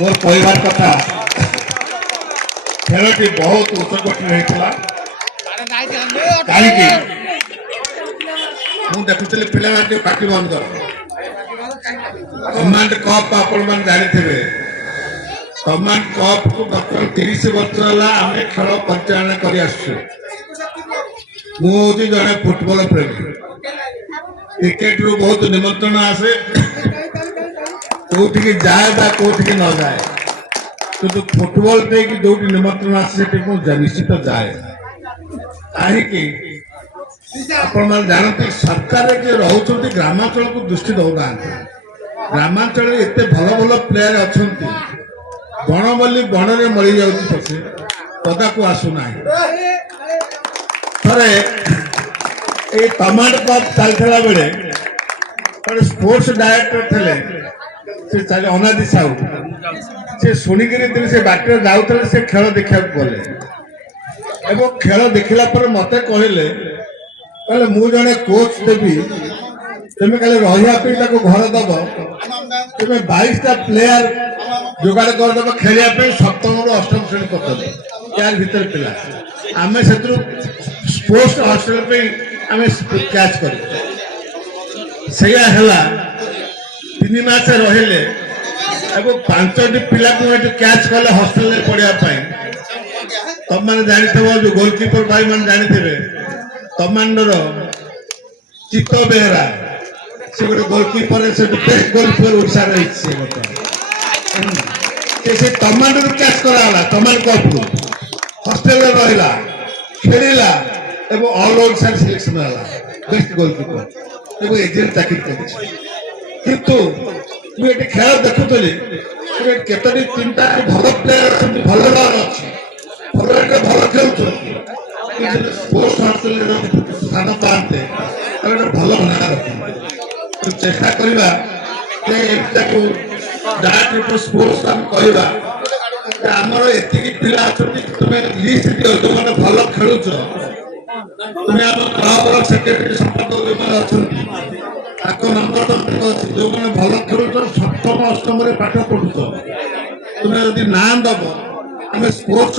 मोर कहबार कथा खेलटी बहुत उच्चकोटी होता कहीं देखुली पिला पार्टी बंद कर कमांड कप आपण जानी कमांड कप को 30 वर्ष है खेल परिचालना कर जड़े फुटबॉल प्रेमी क्रिकेट रु बहुत निमंत्रण आसे कौटी जाए कौटी न जाए किंतु फुटबॉल देखिए जो निमंत्रण आसे निश्चित जाए कहीं जानते सरकार जो रोचे ग्रामांचल को दृष्टि दौना ग्रामांचल एत भल भल प्लेयर अच्छा बण बोली बण में मरी जाए पदा को आसुना थे ये कमांड कप चलता बेले स्पोर्ट्स डायरेक्टर थे अनादि साहू से शुणिक से बाटर जाऊे से खेल देखा गले खेल देखला मत कहले मु जड़े कोच देवी तुम्हें खाली रहा घर दब तुम्हें 22टा प्लेयर जोगाड़ करदेव खेलने सप्तम रु अष्टम श्रेणी पर्यटन यार भीतर पिला आम से स्पोर्ट्स हॉस्टल पे आम कैच कर 3 मास रहिले 5टी पिला कैच कले हॉस्टल पढ़ाई तुम मैंने जानी जो गोलकीपर भाई मैंने जानी थे कमांडर चित्त बेहरा से गोटे गोलकीपर से बेस्ट गोलकीपर ओडिशा रही कमांडर कैच कराला कमांड कप हॉस्टल रहा खेला ऑल ओडिशा सिलेक्शन है बेस्ट गोलकीपर एजेंट चाकरी किंतु मुझे खेल देखुली केतोटी 3टा भल प्लेयर भल अच्छी भल खेल स्पोर्ट्स हॉस्टल स्थान पाते भल ना रख चेष्टा करवा स्पोर्ट्स कहवा आमर एति पिला तुम्हें लिस्ट दियो जो मैंने भल खेलुच तुम्हें आम क्लब सेक्रेटरी संपादक जो अच्छा नंबर जो मैंने भल खेलुच 7म 8म पाठ पढ़ुच तुम्हें यदि ना दब आम स्पोर्ट्स